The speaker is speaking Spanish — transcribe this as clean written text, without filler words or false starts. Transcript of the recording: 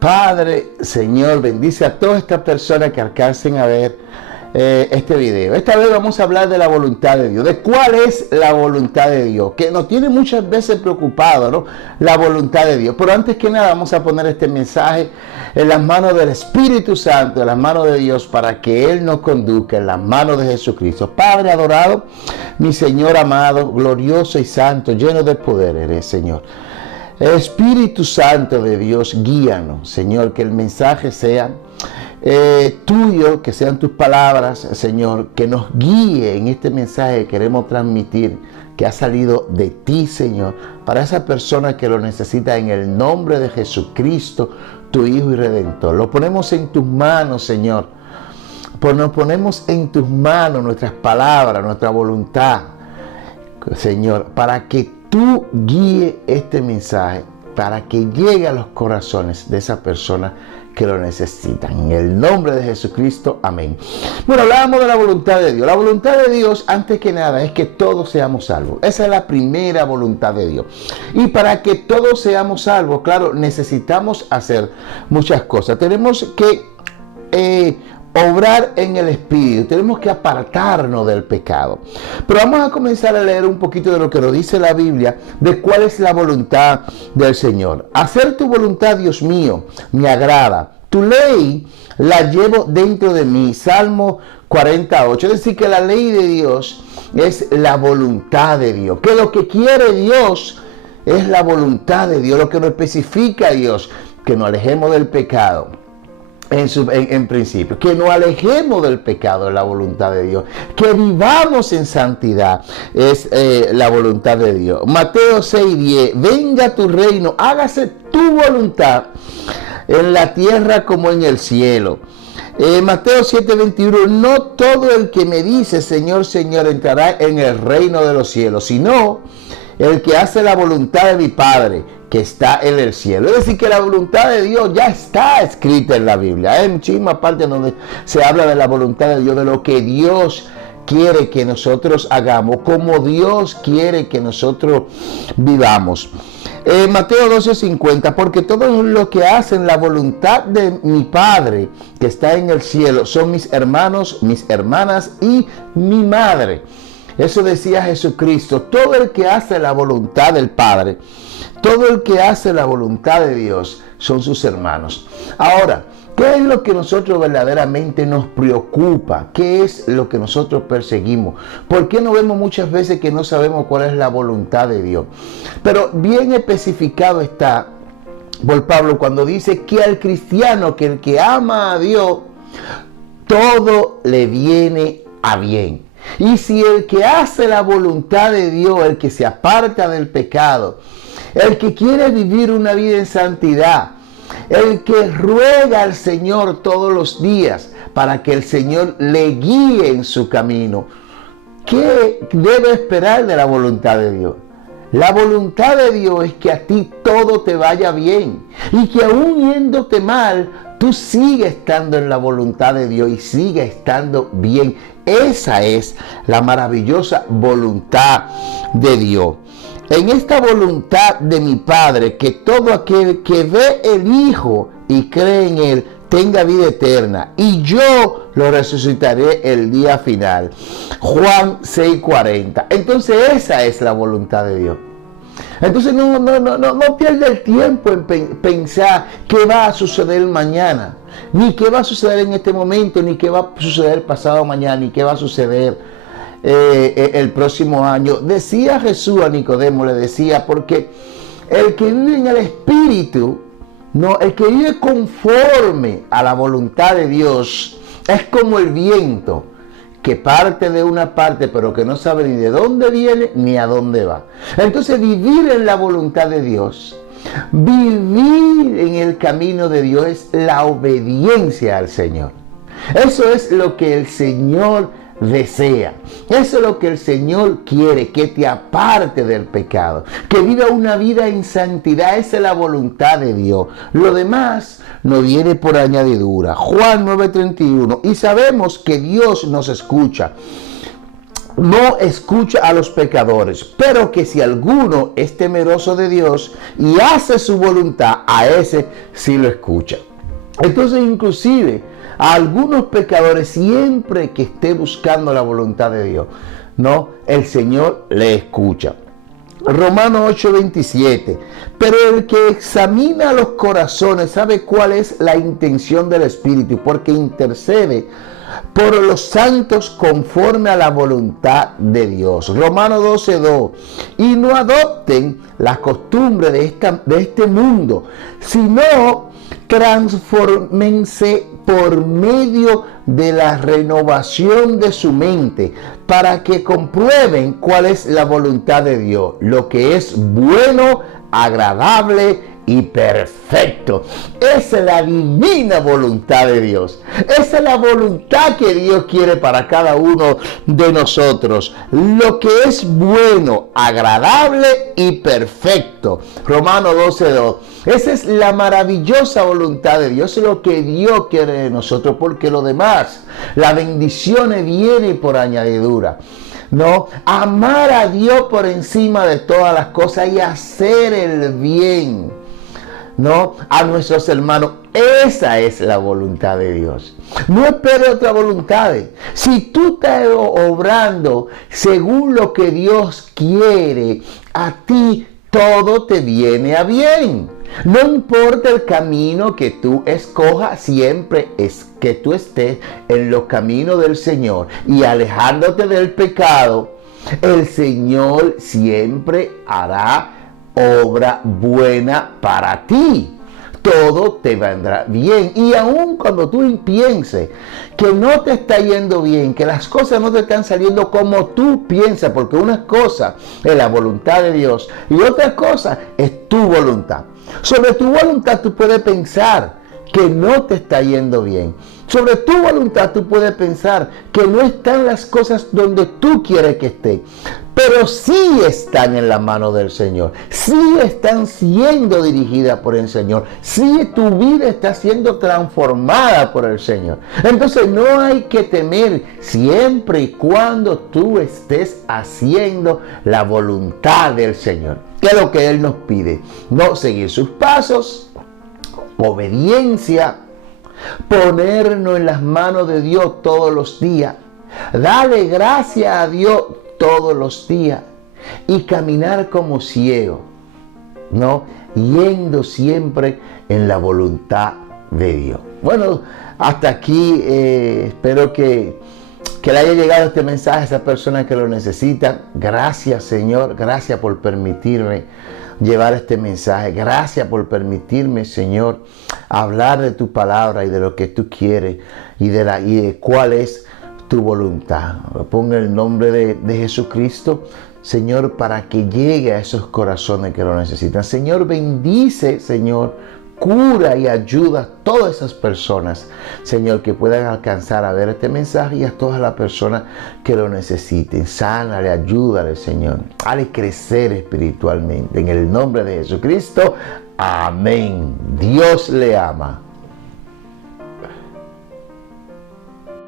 Padre, Señor, bendice a todas estas personas que alcancen a ver este video. Esta vez vamos a hablar de la voluntad de Dios, de cuál es la voluntad de Dios, que nos tiene muchas veces preocupados, ¿no? La voluntad de Dios. Pero antes que nada vamos a poner este mensaje en las manos del Espíritu Santo, en las manos de Dios, para que Él nos conduzca en las manos de Jesucristo. Padre adorado, mi Señor amado, glorioso y santo, lleno de poder eres, Señor. Espíritu Santo de Dios, guíanos, Señor, que el mensaje sea tuyo, que sean tus palabras, Señor, que nos guíe en este mensaje que queremos transmitir, que ha salido de ti, Señor, para esa persona que lo necesita, en el nombre de Jesucristo, tu Hijo y Redentor. Lo ponemos en tus manos, Señor, pues nos ponemos en tus manos nuestras palabras, nuestra voluntad, Señor, para que tú guíes este mensaje, para que llegue a los corazones de esa persona que lo necesitan. En el nombre de Jesucristo, amén. Bueno, hablábamos de la voluntad de Dios. La voluntad de Dios, antes que nada, es que todos seamos salvos. Esa es la primera voluntad de Dios. Y para que todos seamos salvos, claro, necesitamos hacer muchas cosas. Tenemos que obrar en el Espíritu, tenemos que apartarnos del pecado. Pero vamos a comenzar a leer un poquito de lo que nos dice la Biblia, de cuál es la voluntad del Señor. Hacer tu voluntad, Dios mío, me agrada. Tu ley la llevo dentro de mí. Salmo 48. Es decir, que la ley de Dios es la voluntad de Dios. Que lo que quiere Dios es la voluntad de Dios, lo que nos especifica Dios, que nos alejemos del pecado. En principio, que nos alejemos del pecado, es la voluntad de Dios, que vivamos en santidad, es la voluntad de Dios. Mateo 6:10, venga tu reino, hágase tu voluntad en la tierra como en el cielo. Mateo 7:21, no todo el que me dice Señor, Señor entrará en el reino de los cielos, sino el que hace la voluntad de mi Padre que está en el cielo. Es decir, que la voluntad de Dios ya está escrita en la Biblia. Hay muchísimas partes donde se habla de la voluntad de Dios, de lo que Dios quiere que nosotros hagamos, como Dios quiere que nosotros vivamos. Mateo 12:50, porque todos los que hacen la voluntad de mi Padre que está en el cielo son mis hermanos, mis hermanas y mi madre. Eso decía Jesucristo. Todo el que hace la voluntad del Padre, todo el que hace la voluntad de Dios, son sus hermanos. Ahora, ¿qué es lo que nosotros verdaderamente nos preocupa? ¿Qué es lo que nosotros perseguimos? ¿Por qué no vemos muchas veces que no sabemos cuál es la voluntad de Dios? Pero bien especificado está por Pablo cuando dice que al cristiano, que el que ama a Dios, todo le viene a bien. Y si el que hace la voluntad de Dios, el que se aparta del pecado, el que quiere vivir una vida en santidad, el que ruega al Señor todos los días para que el Señor le guíe en su camino, ¿qué debe esperar de la voluntad de Dios? La voluntad de Dios es que a ti todo te vaya bien y que aún yéndote mal, tú sigues estando en la voluntad de Dios y sigues estando bien. Esa es la maravillosa voluntad de Dios. En esta voluntad de mi Padre, que todo aquel que ve el Hijo y cree en Él tenga vida eterna, y yo lo resucitaré el día final. Juan 6:40. Entonces esa es la voluntad de Dios. Entonces no pierda el tiempo en pensar qué va a suceder mañana, ni qué va a suceder en este momento, ni qué va a suceder pasado mañana, ni qué va a suceder el próximo año. Decía Jesús a Nicodemo, le decía, porque el que vive en el Espíritu, no, el que vive conforme a la voluntad de Dios, es como el viento que parte de una parte, pero que no sabe ni de dónde viene ni a dónde va. Entonces, vivir en la voluntad de Dios, vivir en el camino de Dios, es la obediencia al Señor. Eso es lo que el Señor desea. Eso es lo que el Señor quiere, que te aparte del pecado, que viva una vida en santidad. Esa es la voluntad de Dios. Lo demás no viene por añadidura. Juan 9:31. Y sabemos que Dios nos escucha no escucha a los pecadores, pero que si alguno es temeroso de Dios y hace su voluntad, a ese sí lo escucha. Entonces, inclusive, a algunos pecadores, siempre que esté buscando la voluntad de Dios, no, el Señor le escucha. Romanos 8:27. Pero el que examina los corazones sabe cuál es la intención del Espíritu, porque intercede por los santos conforme a la voluntad de Dios. Romanos 12:2. Y no adopten la costumbre de este mundo, sino transfórmense por medio de la renovación de su mente, para que comprueben cuál es la voluntad de Dios, lo que es bueno, agradable y perfecto. Esa es la divina voluntad de Dios. Esa es la voluntad que Dios quiere para cada uno de nosotros. Lo que es bueno, agradable y perfecto. Romanos 12:2. Esa es la maravillosa voluntad de Dios. Es lo que Dios quiere de nosotros, porque lo demás, las bendiciones vienen por añadidura. No, amar a Dios por encima de todas las cosas y hacer el bien, no, a nuestros hermanos. Esa es la voluntad de Dios. No espere otras voluntades. Si tú estás obrando según lo que Dios quiere, a ti todo te viene a bien. No importa el camino que tú escojas, siempre es que tú estés en los caminos del Señor y alejándote del pecado. El Señor siempre hará obra buena para ti. Todo te vendrá bien. Y aun cuando tú pienses que no te está yendo bien, que las cosas no te están saliendo como tú piensas, porque una cosa es la voluntad de Dios y otra cosa es tu voluntad. Sobre tu voluntad tú puedes pensar que no te está yendo bien. Sobre tu voluntad tú puedes pensar que no están las cosas donde tú quieres que estén, pero sí están en la mano del Señor, sí están siendo dirigidas por el Señor, sí tu vida está siendo transformada por el Señor. Entonces no hay que temer siempre y cuando tú estés haciendo la voluntad del Señor, que es lo que Él nos pide. No seguir sus pasos, obediencia, ponernos en las manos de Dios todos los días, darle gracias a Dios todos los días y caminar como ciego, ¿no? Yendo siempre en la voluntad de Dios. Bueno, hasta aquí espero que le haya llegado este mensaje a esa persona que lo necesita. Gracias, Señor, gracias por permitirme llevar este mensaje. Gracias por permitirme, Señor, hablar de tu palabra y de lo que tú quieres y de cuál es tu voluntad. Ponga el nombre de Jesucristo, Señor, para que llegue a esos corazones que lo necesitan. Señor, bendice, Señor, cura y ayuda a todas esas personas, Señor, que puedan alcanzar a ver este mensaje, y a todas las personas que lo necesiten. Sánale, ayúdale, Señor. Hale crecer espiritualmente. En el nombre de Jesucristo. Amén. Dios le ama.